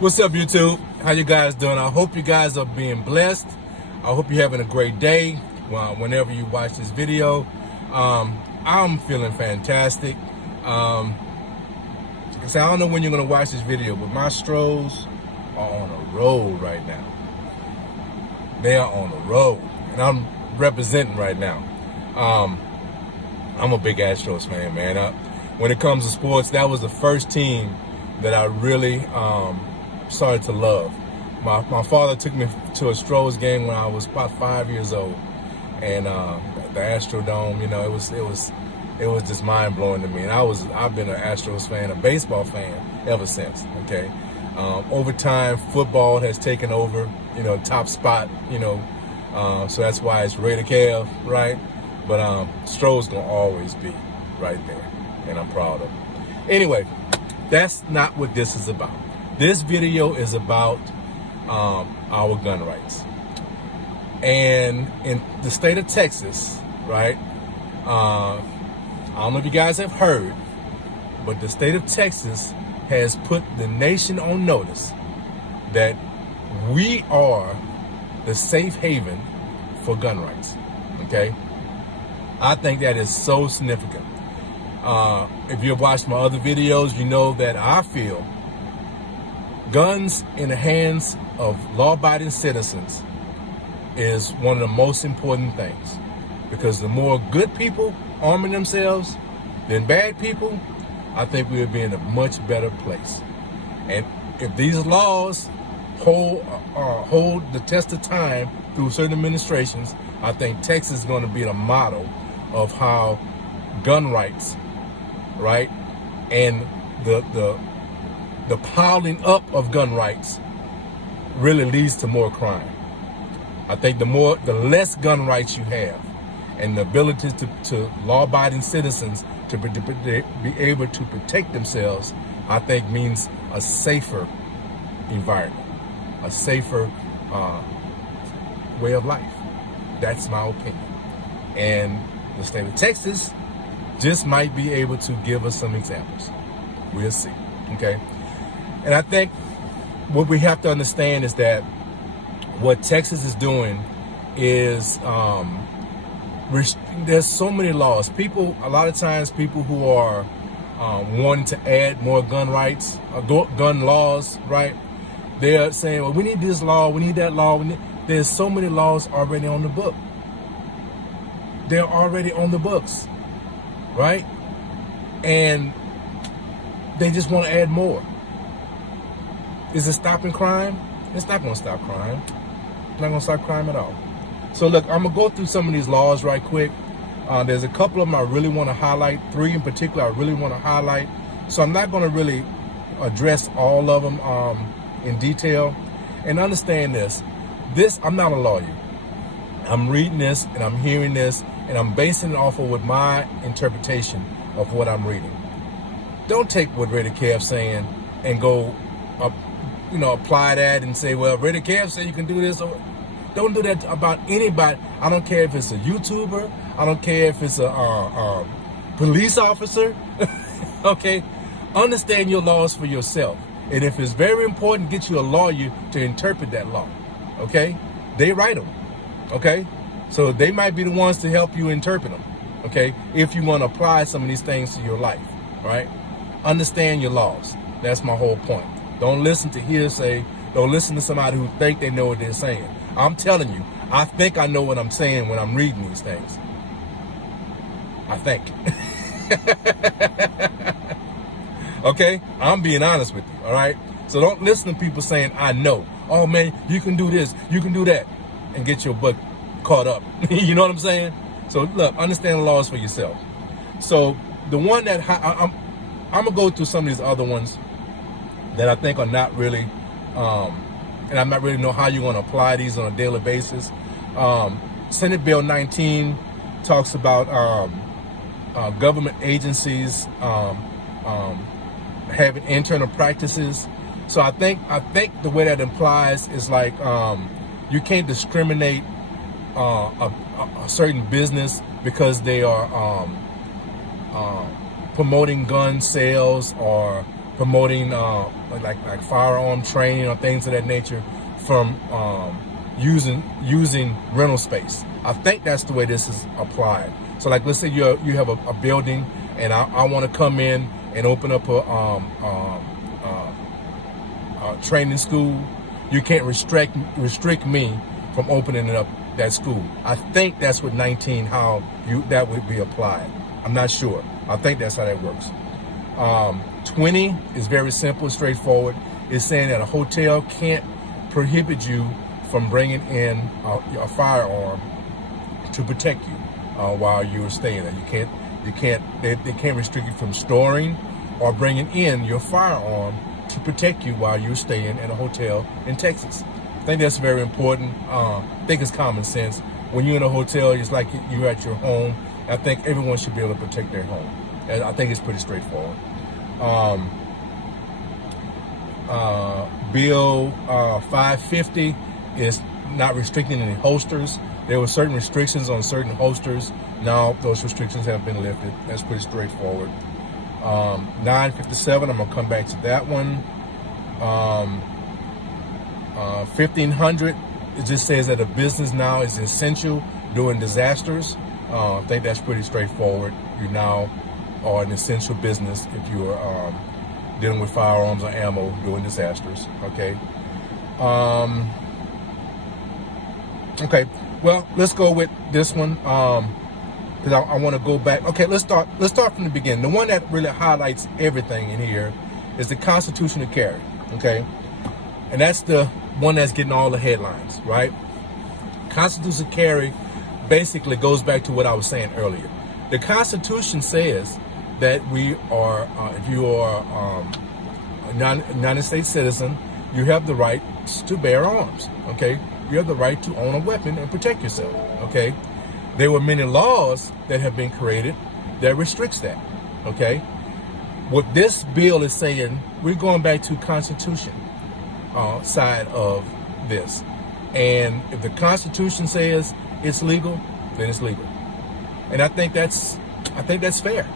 What's up, YouTube? How you guys doing? I hope you guys are being blessed. I hope you're having a great day whenever you watch this video. I'm feeling fantastic. I don't know when you're going to watch this video, but my Stros are on a roll right now. They are on a roll, and I'm representing right now. I'm a big Astros fan, man. When it comes to sports, that was the first team that I really started to love. My father took me to a Stros game when I was about 5 years old, and the Astrodome, you know, it was just mind blowing to me. And I've been an Astros fan, a baseball fan ever since. Okay, over time, football has taken over, you know, top spot, you know, so that's why it's Raider Cav, right? But Stros gonna always be right there, and I'm proud of it. Anyway, that's not what this is about. This video is about our gun rights. And in the state of Texas, right, I don't know if you guys have heard, but the state of Texas has put the nation on notice that we are the safe haven for gun rights, okay? I think that is so significant. If you've watched my other videos, you know that I feel guns in the hands of law-abiding citizens is one of the most important things, because the more good people arming themselves than bad people, I think we would be in a much better place. And if these laws hold the test of time through certain administrations, I think Texas is going to be the model of how gun rights, right, and the piling up of gun rights really leads to more crime. I think the less gun rights you have, and the ability to law-abiding citizens to be able to protect themselves, I think means a safer environment, a safer way of life. That's my opinion. And the state of Texas just might be able to give us some examples. We'll see, okay? And I think what we have to understand is that what Texas is doing is there's so many laws. A lot of times people who are wanting to add more gun rights, gun laws, right? They're saying, well, we need this law, we need that law. There's so many laws already on the book. They're already on the books, right? And they just want to add more. Is it stopping crime? It's not going to stop crime. It's not going to stop crime at all. So look, I'm going to go through some of these laws right quick. There's a couple of them I really want to highlight. 3 in particular I really want to highlight. So I'm not going to really address all of them in detail. And understand this. I'm not a lawyer. I'm reading this and I'm hearing this and I'm basing it off of what my interpretation of what I'm reading. Don't take what Raider Cav's saying and go apply that and say, well, Raider Cav said you can do this. Don't do that about anybody. I don't care if it's a YouTuber. I don't care if it's a police officer. Okay? Understand your laws for yourself. And if it's very important, get you a lawyer to interpret that law. Okay? They write them. Okay? So they might be the ones to help you interpret them. Okay? If you want to apply some of these things to your life. Right? Understand your laws. That's my whole point. Don't listen to hearsay. Don't listen to somebody who think they know what they're saying. I'm telling you, I think I know what I'm saying when I'm reading these things. I think. Okay? I'm being honest with you, all right? So don't listen to people saying, I know. Oh, man, you can do this, you can do that, and get your butt caught up. You know what I'm saying? So, look, understand the laws for yourself. So the one that I'm going to go through some of these other ones that I think are not really, and I'm not really know how you're going to apply these on a daily basis. Senate Bill 19 talks about government agencies having internal practices. So I think the way that implies is like you can't discriminate a certain business because they are promoting gun sales or promoting like firearm training or things of that nature from using rental space. I think that's the way this is applied. So like, let's say you have a building, and I want to come in and open up a training school. You can't restrict me from opening up that school. I think that's what 19, how that would be applied. I'm not sure. I think that's how that works. 20 is very simple, straightforward. It's saying that a hotel can't prohibit you from bringing in a firearm to protect you while you're staying there. They can't restrict you from storing or bringing in your firearm to protect you while you're staying at a hotel in Texas. I think that's very important. I think it's common sense. When you're in a hotel, it's like you're at your home. I think everyone should be able to protect their home. And I think it's pretty straightforward. Bill 550 is not restricting any holsters. There were certain restrictions on certain holsters. Now those restrictions have been lifted. That's pretty straightforward. 957, I'm going to come back to that one. 1500, it just says that a business now is essential during disasters. I think that's pretty straightforward. You now are an essential business if you are dealing with firearms or ammo during disasters. Okay. Okay. Well, let's go with this one because I want to go back. Okay, let's start from the beginning. The one that really highlights everything in here is the constitutional carry. Okay, and that's the one that's getting all the headlines, right? Constitutional carry basically goes back to what I was saying earlier. The Constitution says that we are, if you are a United States citizen, you have the right to bear arms, okay? You have the right to own a weapon and protect yourself, okay? There were many laws that have been created that restricts that, okay? What this bill is saying, we're going back to Constitution side of this. And if the Constitution says it's legal, then it's legal. And I think that's fair.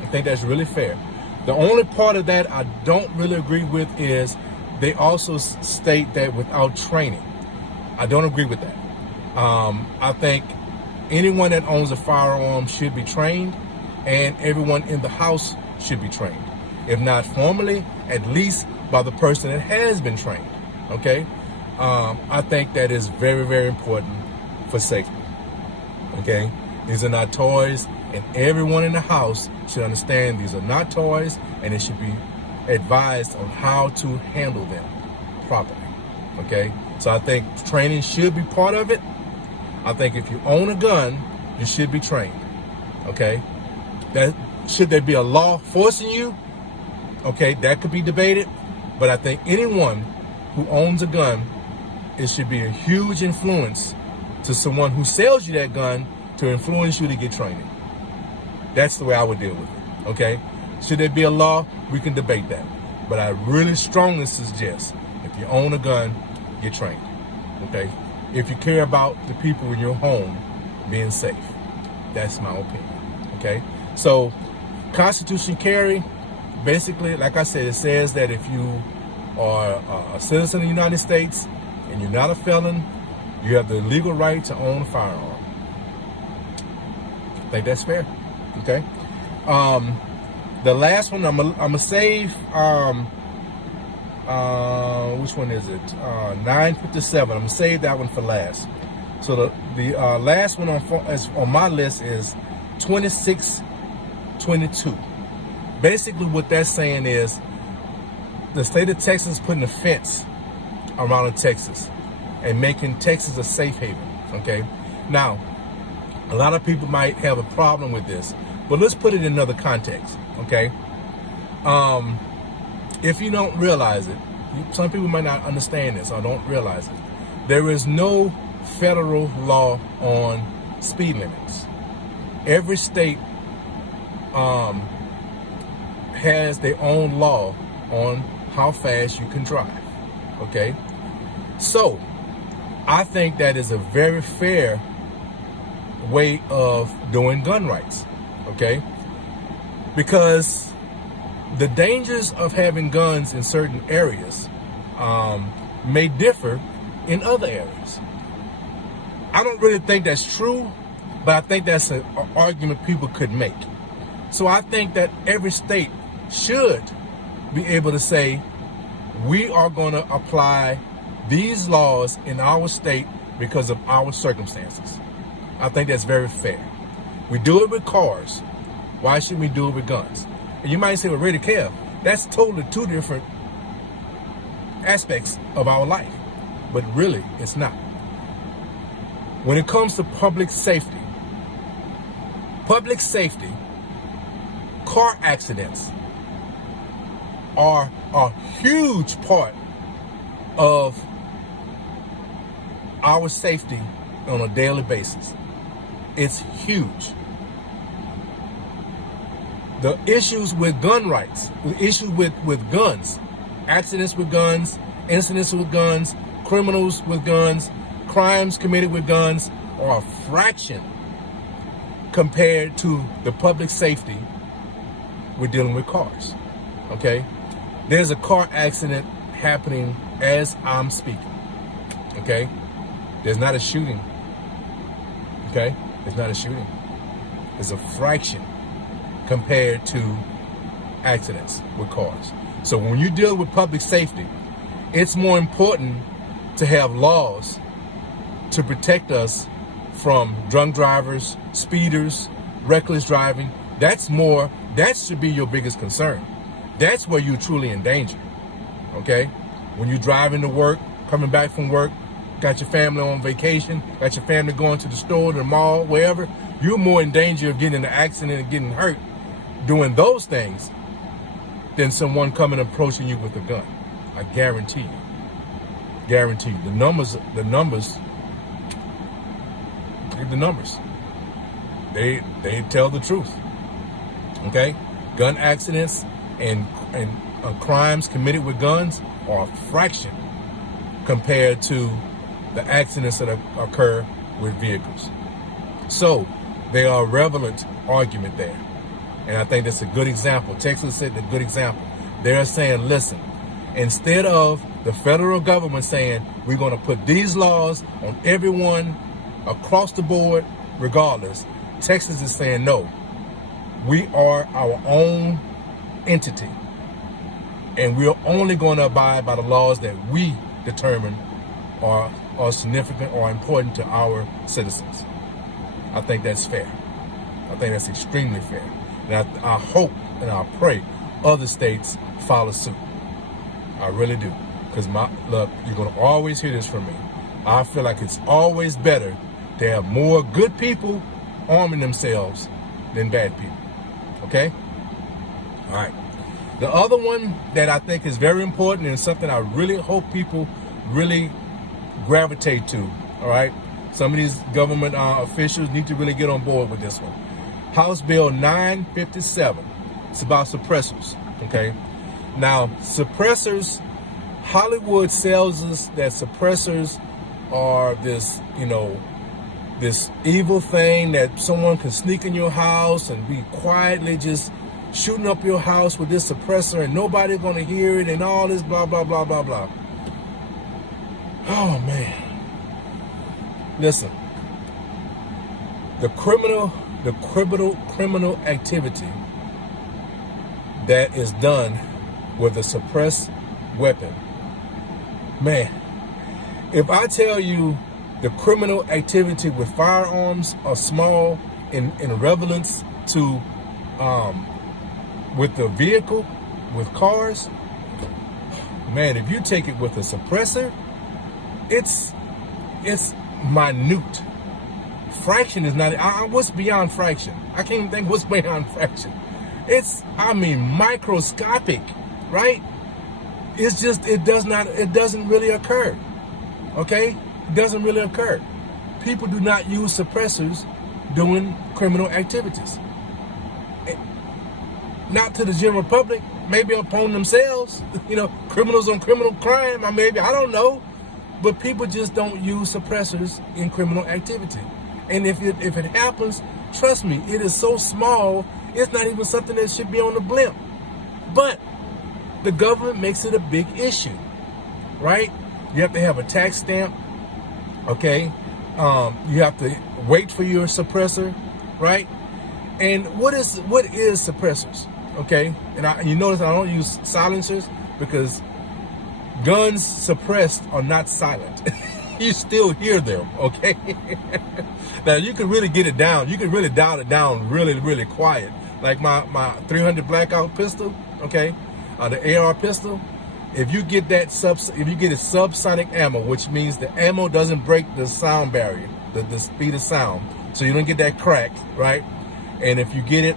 I think that's really fair. The only part of that I don't really agree with is they also state that without training. I don't agree with that. I think anyone that owns a firearm should be trained, and everyone in the house should be trained. If not formally, at least by the person that has been trained, okay? I think that is very, very important for safety, okay? These are not toys, and everyone in the house should understand these are not toys, and they should be advised on how to handle them properly, okay? So I think training should be part of it. I think if you own a gun, you should be trained, okay? Should there be a law forcing you? Okay, that could be debated, but I think anyone who owns a gun, it should be a huge influence to someone who sells you that gun to influence you to get training. That's the way I would deal with it, okay? Should there be a law? We can debate that. But I really strongly suggest if you own a gun, get trained, okay? If you care about the people in your home being safe. That's my opinion, okay? So, Constitution carry, basically, like I said, it says that if you are a citizen of the United States and you're not a felon, you have the legal right to own a firearm. I think that's fair, okay? The last one, I'm gonna save, which one is it? 957, I'm gonna save that one for last. So the last one on my list is 2622. Basically what that's saying is the state of Texas is putting a fence around Texas and making Texas a safe haven, okay? Now, a lot of people might have a problem with this, but let's put it in another context, okay? If you don't realize it, some people might not understand this or don't realize it. There is no federal law on speed limits. Every state has their own law on how fast you can drive, okay? So, I think that is a very fair way of doing gun rights, okay? Because the dangers of having guns in certain areas may differ in other areas. I don't really think that's true, but I think that's an argument people could make. So I think that every state should be able to say, we are going to apply these laws in our state because of our circumstances. I think that's very fair. We do it with cars. Why shouldn't we do it with guns? And you might say, well, Ray Kev, that's totally two different aspects of our life. But really, it's not. When it comes to public safety, car accidents are a huge part of our safety on a daily basis. It's huge. The issues with gun rights, the issues with guns, accidents with guns, incidents with guns, criminals with guns, crimes committed with guns are a fraction compared to the public safety we're dealing with cars, okay? There's a car accident happening as I'm speaking, okay? There's not a shooting, okay? There's not a shooting. There's a fraction compared to accidents with cars. So when you deal with public safety, it's more important to have laws to protect us from drunk drivers, speeders, reckless driving. That should be your biggest concern. That's where you're truly in danger, okay? When you're driving to work, coming back from work, got your family on vacation, got your family going to the store, the mall, wherever, you're more in danger of getting in an accident and getting hurt doing those things than someone coming approaching you with a gun. I guarantee you. Guarantee you. The numbers. They tell the truth. Okay? Gun accidents and crimes committed with guns are a fraction compared to the accidents that occur with vehicles. So they are a relevant argument there. And I think that's a good example. Texas said a good example. They're saying, listen, instead of the federal government saying we're going to put these laws on everyone across the board regardless, Texas is saying no. We are our own entity. And we're only going to abide by the laws that we determine are significant or important to our citizens. I think that's fair. I think that's extremely fair. And I hope and I pray other states follow suit. I really do. Because look, you're going to always hear this from me. I feel like it's always better to have more good people arming themselves than bad people. Okay? All right. The other one that I think is very important and something I really hope people really gravitate to, all right? Some of these government officials need to really get on board with this one. House Bill 957. It's about suppressors, okay? Now, suppressors, Hollywood sells us that suppressors are this, this evil thing that someone can sneak in your house and be quietly just shooting up your house with this suppressor and nobody's going to hear it and all this blah, blah, blah, blah, blah. Oh, man. Listen, the criminal activity that is done with a suppressed weapon, man, if I tell you the criminal activity with firearms are small in relevance to with the vehicle, with cars, man, if you take it with a suppressor, it's minute. Fraction is not, what's beyond fraction? I can't even think what's beyond fraction. It's, microscopic, right? It's just, it doesn't really occur, okay? It doesn't really occur. People do not use suppressors doing criminal activities. Not to the general public, maybe upon themselves, criminals on criminal crime, or maybe, I don't know. But people just don't use suppressors in criminal activity. And if it happens, trust me, it is so small, it's not even something that should be on the blimp. But the government makes it a big issue, right? You have to have a tax stamp, okay? You have to wait for your suppressor, right? And what is suppressors, okay? And you notice I don't use silencers because guns suppressed are not silent. You still hear them, okay? Now, you can really get it down. You can really dial it down really, really quiet. Like my 300 Blackout pistol, okay? The AR pistol. If you get that if you get a subsonic ammo, which means the ammo doesn't break the sound barrier, the speed of sound, so you don't get that crack, right? And if you get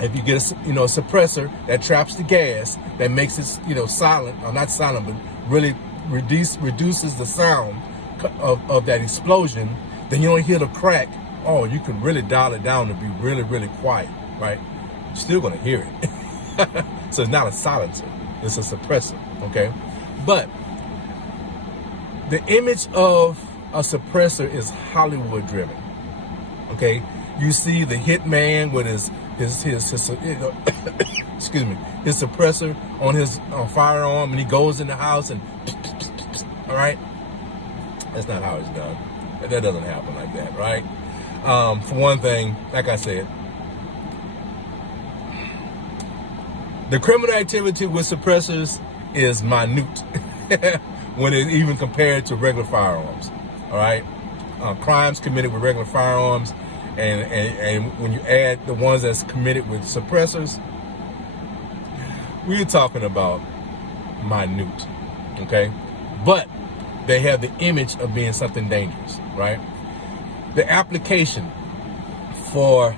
a suppressor that traps the gas, that makes it silent, or not silent, but really reduces the sound of that explosion, then you don't hear the crack. Oh, you can really dial it down to be really, really quiet, right? You're still gonna hear it. So it's not a silencer, it's a suppressor, okay? But the image of a suppressor is Hollywood driven, okay? You see the hitman with his excuse me, his suppressor on his firearm, and he goes in the house and all right? That's not how it's done. That doesn't happen like that, right? For one thing, like I said, the criminal activity with suppressors is minute when it even compared to regular firearms, all right? Crimes committed with regular firearms, and when you add the ones that's committed with suppressors, we're talking about minute, okay? But they have the image of being something dangerous, right? The application for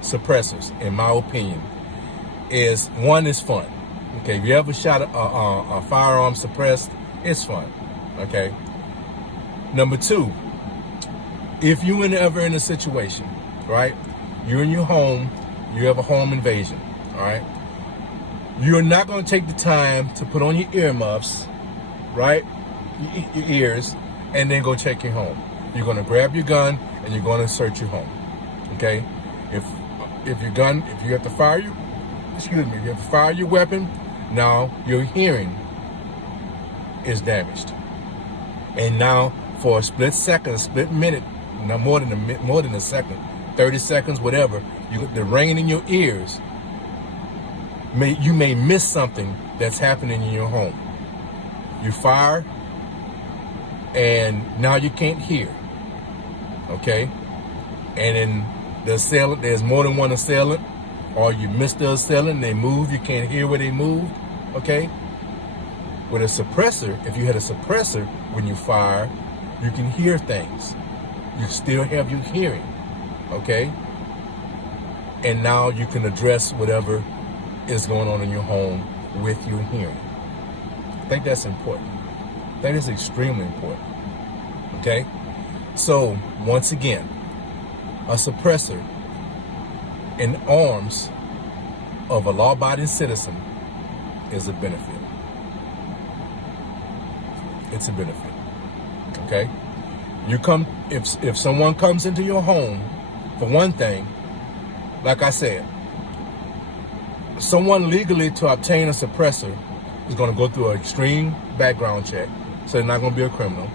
suppressors, in my opinion, is fun. Okay, if you ever shot a firearm suppressed, it's fun. Okay. Number two, if you were ever in a situation, right? You're in your home, you have a home invasion, all right? You're not going to take the time to put on your earmuffs, right? Your ears, and then go check your home. You're going to grab your gun and you're going to search your home. Okay? If you have to fire if you have to fire your weapon, now your hearing is damaged. And now for a split second, a split minute, not more than a second, 30 seconds, whatever, the ringing in your ears, you may miss something that's happening in your home. You fire, and now you can't hear. Okay? And in the assailant, there's more than one assailant, or you miss the assailant, they move, you can't hear where they moved. Okay? With a suppressor, if you had a suppressor when you fire, you can hear things. You still have your hearing. Okay? And now you can address whatever is going on in your home with your hearing. I think that's important. That is extremely important. Okay? So, once again, a suppressor in arms of a law-abiding citizen is a benefit. It's a benefit. Okay? If someone comes into your home, for one thing, like I said, someone legally to obtain a suppressor is going to go through an extreme background check, so they're not going to be a criminal.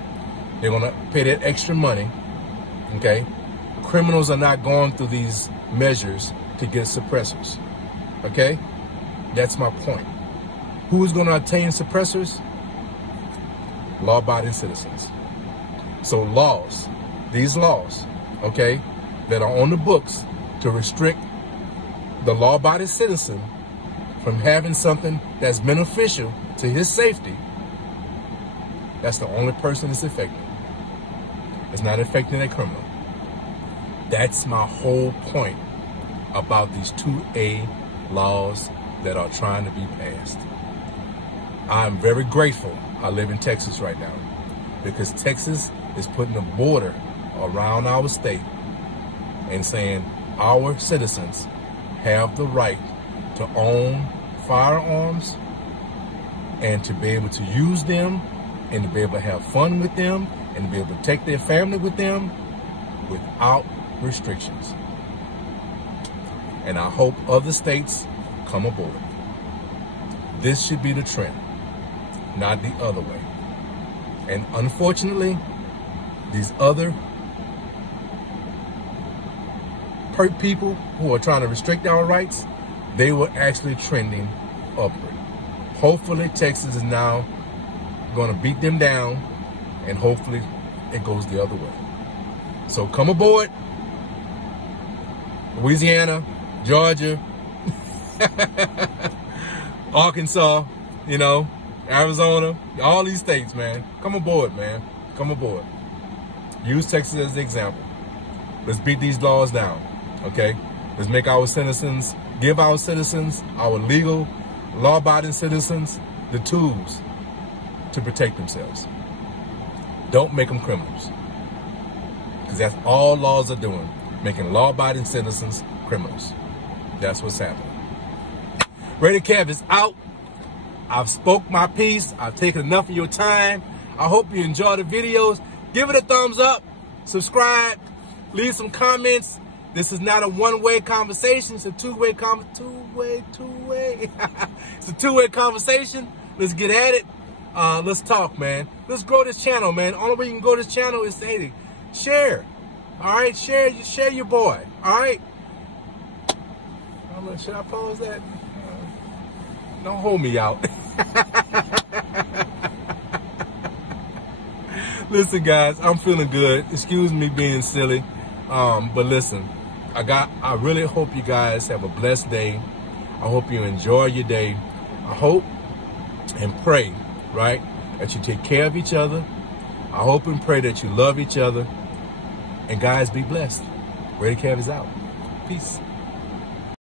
They're going to pay that extra money, okay? Criminals are not going through these measures to get suppressors, okay? That's my point. Who's going to obtain suppressors? Law-abiding citizens. So these laws, okay, that are on the books to restrict the law-abiding citizen from having something that's beneficial to his safety, that's the only person it's affecting. It's not affecting a criminal. That's my whole point about these 2A laws that are trying to be passed. I'm very grateful I live in Texas right now, because Texas is putting a border around our state and saying our citizens have the right to own firearms and to be able to use them and to be able to have fun with them and to be able to take their family with them without restrictions. And I hope other states come aboard. This should be the trend, not the other way. And unfortunately, these other people who are trying to restrict our rights, they were actually trending upward. Hopefully, Texas is now going to beat them down, and hopefully it goes the other way. So come aboard, Louisiana, Georgia, Arkansas, you know, Arizona, all these states, man. Come aboard, man. Come aboard. Use Texas as the example. Let's beat these laws down, okay? Let's make our citizens, give our citizens, our legal, law-abiding citizens, the tools to protect themselves. Don't make them criminals. Because that's all laws are doing, making law-abiding citizens criminals. That's what's happening. Rated Kev is out. I've spoke my piece. I've taken enough of your time. I hope you enjoy the videos. Give it a thumbs up. Subscribe. Leave some comments. This is not a one-way conversation. It's a two-way It's a two-way conversation. Let's get at it. Let's talk, man. Let's grow this channel, man. Only way you can grow this channel is to share. All right, share your boy. All right. Should I pause that? Don't hold me out. Listen, guys, I'm feeling good. Excuse me being silly. But listen, I really hope you guys have a blessed day. I hope you enjoy your day. I hope and pray, right, that you take care of each other. I hope and pray that you love each other. And guys, be blessed. Rated Kev is out. Peace.